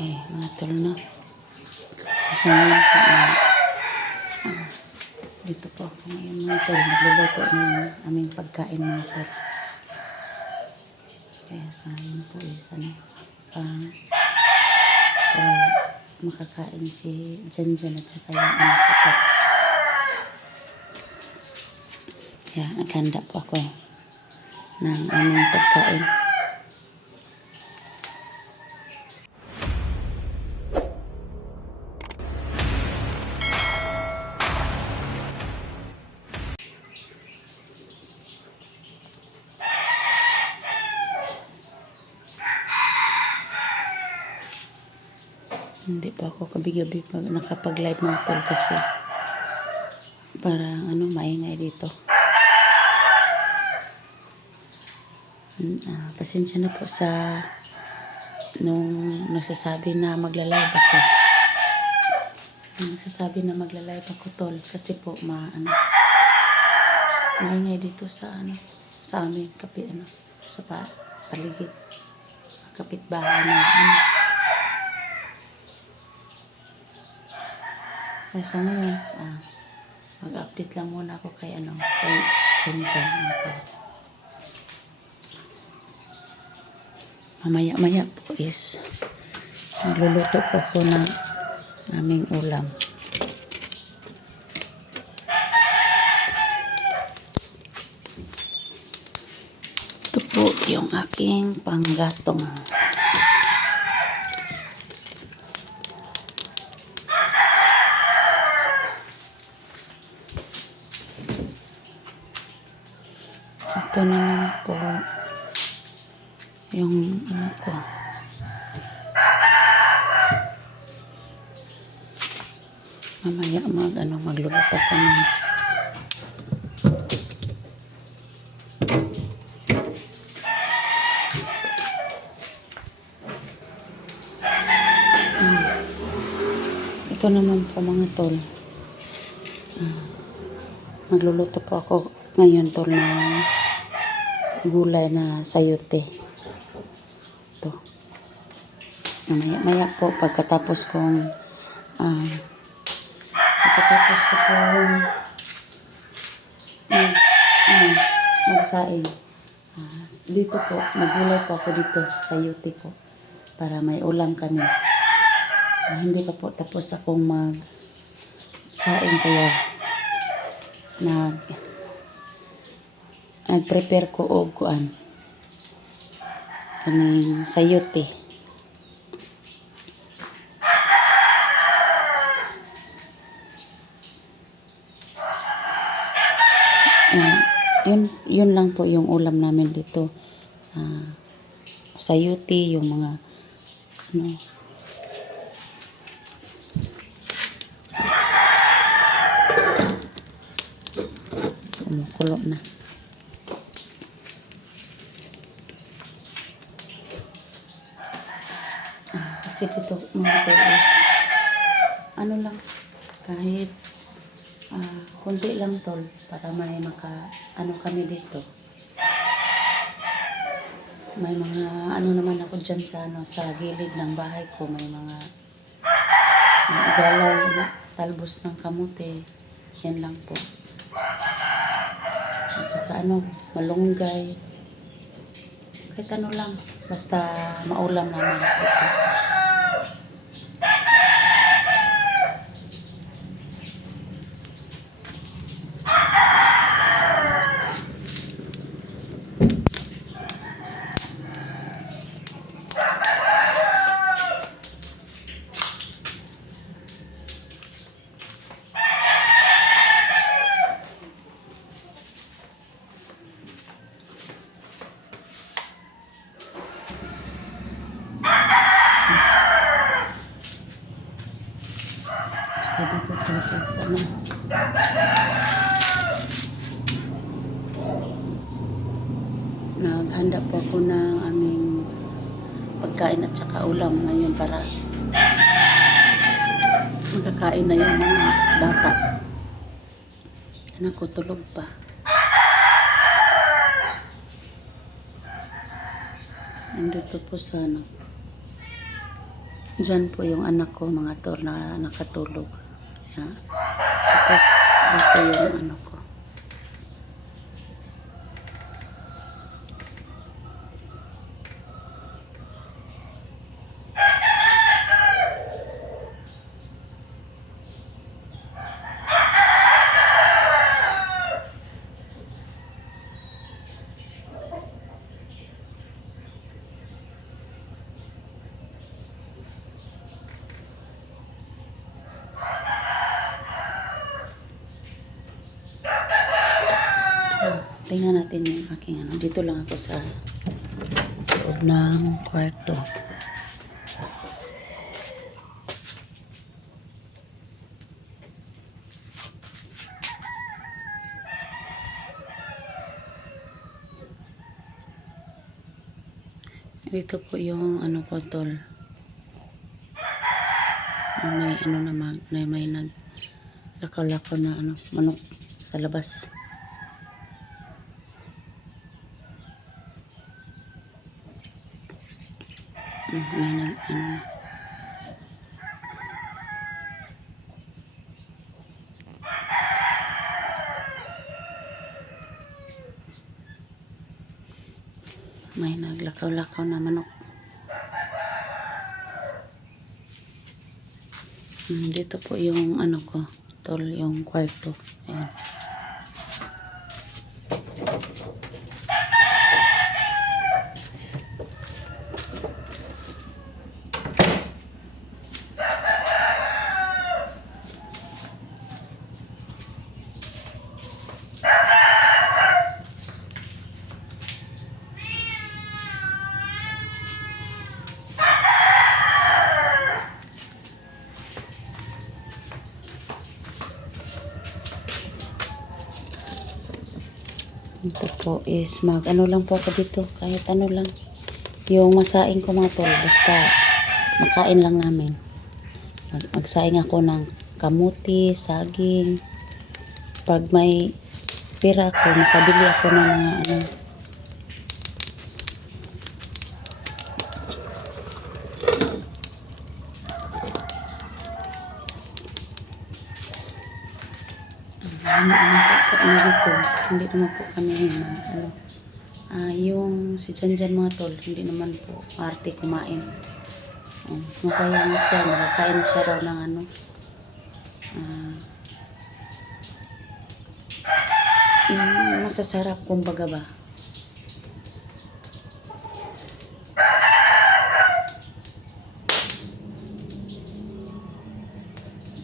Okay, mga tol na. Kasama po dito po ako ngayon mga tol. Nagluluto ng aming pagkain mga tol. Kaya sayang po sana para makakain si Janjan at saka yung anak ko po. Kaya naghanda po ako ng aming pagkain. Hindi pa ako kabigabi pag nakapag-live mga tol kasi parang maingay dito. Pasensya na po sa nung nasasabi na magla-live ako. Nasasabi na magla-live ako tol kasi po maingay dito sa sa amin sa paligid kapitbahay na Kaya sa ngayon, mag-update lang muna ako kay Janjan. Mamaya-maya po is magluluto po ako ng aming ulam. Ito po yung aking panggatong. Ito naman po yung ko. Mamaya magluluto ko ng ito naman po mga tol. Magluluto po ako ngayon tol ng gulay na sayote. Ito. Maya po pagkatapos ko magsaing. Dito po, maggulay po ako dito sayote po para may ulam kami. Hindi pa po tapos akong magsaing kaya nag-prepare ko og kaning sayote. Yun lang po yung ulam namin dito. Sayote, yung mga kumukulo na. Kasi dito mga guys, lang kahit konti lang tol para may kami dito. May mga naman ako dyan sa gilid ng bahay ko, may mga galaw na talbos ng kamote. Yan lang po. At saka malunggay. Kahit lang, basta maulam naman ito. Dito tayo sa naghanda po ako ng aming pagkain at saka ulam ngayon para magkakain na yung mga bata. Anak ko tulog pa. Nandito po Diyan po yung anak ko mga tol na nakatulog. Yan. Tapos dito yung ano ko. Tingnan natin yung aking ano. Dito lang ako sa loob ng kwarto. Dito po yung ano ko tol. May ano naman, may naglakaw-lakaw na ano, manok sa labas. May nag ano. May naglakaw-lakaw na manok. Dito po yung ano ko, tol, yung kwarto. Ayan. Ito po is mag ano lang po ako dito, kahit ano lang yung masaing ko mga tol, basta makain lang namin. Magsaing ako ng kamuti, saging. Pag may pera ako, makabili ako ng mga ano. Ano dito, hindi naman po kami ano, yung si Janjan mga tol, hindi naman po arte kumain. Masaya na siya, nakakain siya raw ng ano, yung masasarap kumbaga ba.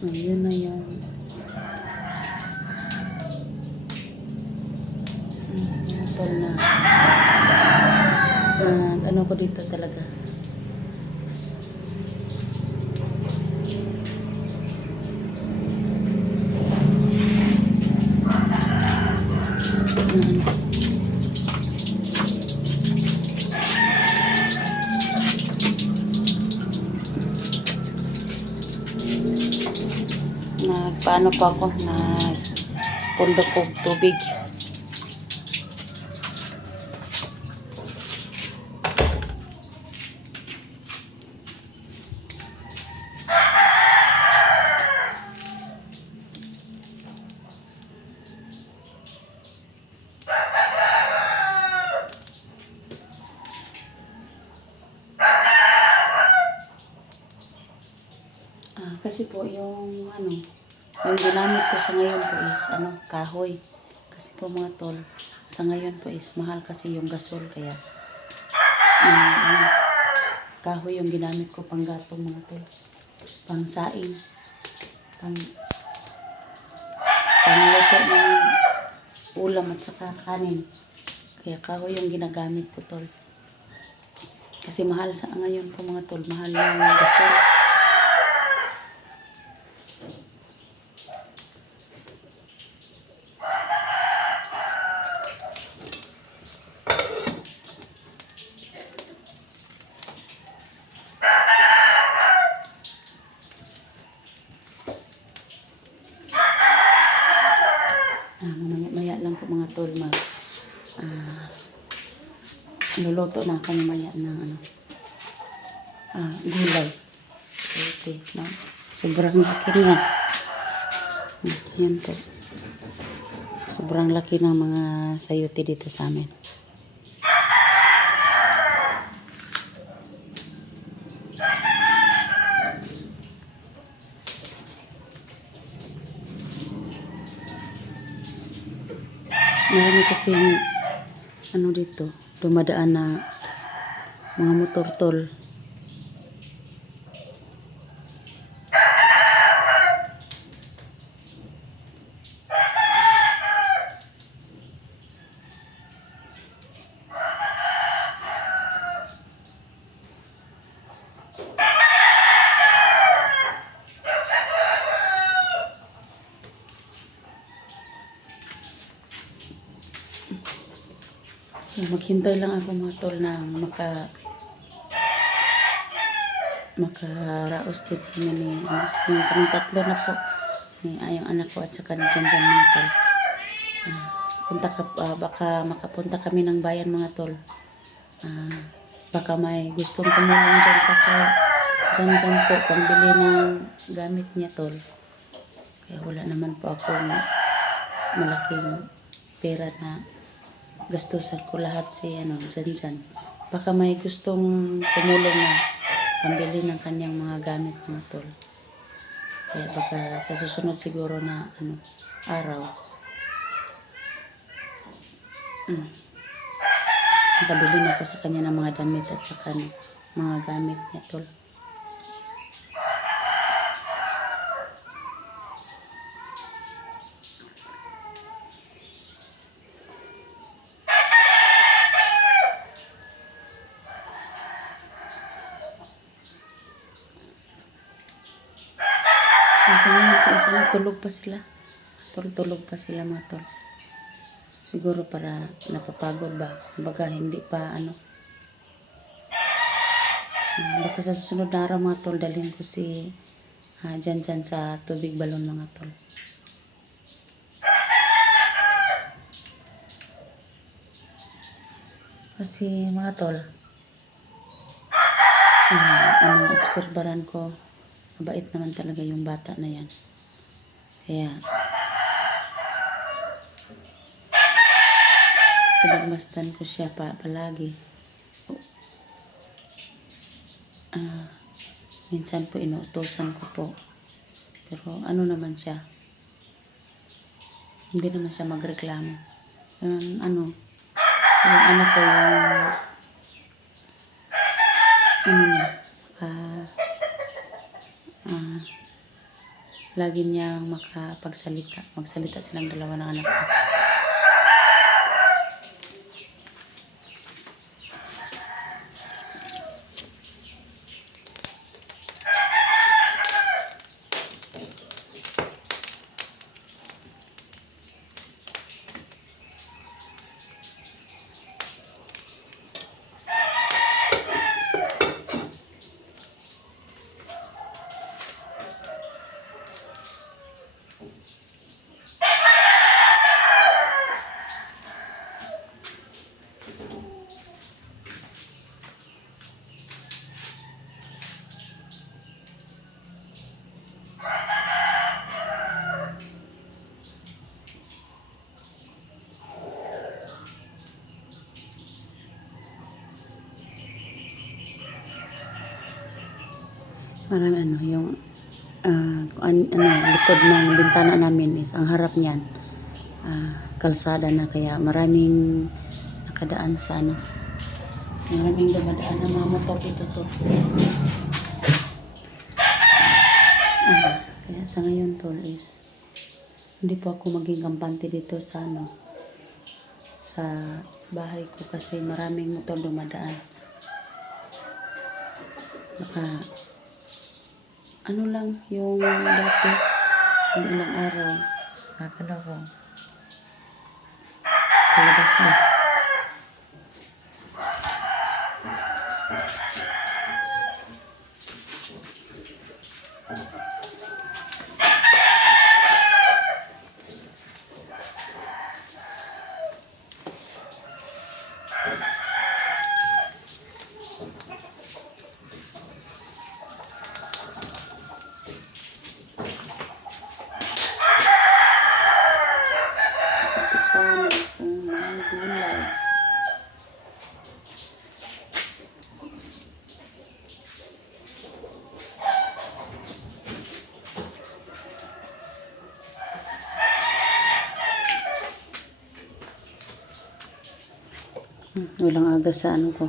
Yun na yung tol na ano ko dito talaga. Paano pa ako na pundo ko tubig. Kasi po yung ano, yung ginamit ko sa ngayon po is ano, kahoy. Kasi po mga tol, sa ngayon po is mahal kasi yung gasol, kaya kahoy yung ginamit ko pang gatong mga tol. Pang saing. Pangluto ng ulam at saka kanin. Kaya kahoy yung ginagamit ko tol. Kasi mahal sa ngayon po mga tol, mahal yung gasol. Maya lang po mga tol, luluto na ako maya ng ano, gulay. sayote, no? Sobrang laki na. Yan po. Sobrang laki ng mga sayote dito sa amin. Marami kasing ano dito, dumadaan na mga motor tol. Maghintay lang ako mga tol na makaraos din kami ni yung kaming tatlo na po ni yung anak ko at saka ni Jan mga tol. Baka makapunta kami ng bayan mga tol. Baka may gustong tumulong dyan sa Jan po pambili ng gamit niya tol. Kaya wala naman po ako malaking pera na gastusan ko lahat si Jan. Baka may gustong tumulong na pambili ng kanyang mga gamit mga tol. Kaya baka sa susunod siguro na araw makabili na ako sa kanya ng mga damit at saka mga gamit niya tol. Isa tulog pa sila. Tulog pa sila mga tol. Siguro para napapagod ba. Baga hindi pa baka sa susunod na araw mga tol dalhin ko si Jan sa tubig balon mga tol. Kasi mga tol obserbaran ko mabait naman talaga yung bata na yan. Kaya pinagmasdan ko siya palagi. Minsan po inuutosan ko po. Pero naman siya. Hindi naman siya magreklamo. Yung anak ko niya. Lagi niyang magsalita silang dalawa ng anak ko. Marami yung likod ng bintana namin is ang harap niyan kalsada na, kaya maraming nakadaan sa maraming dumadaan ng mga motor dito to. Kaya sa ngayon tol is hindi po ako maging kampante dito sa sa bahay ko kasi maraming motor dumadaan. Baka lang yung dati hindi ilang araw nakalako kalabas ba. Walang aga sa ano ko.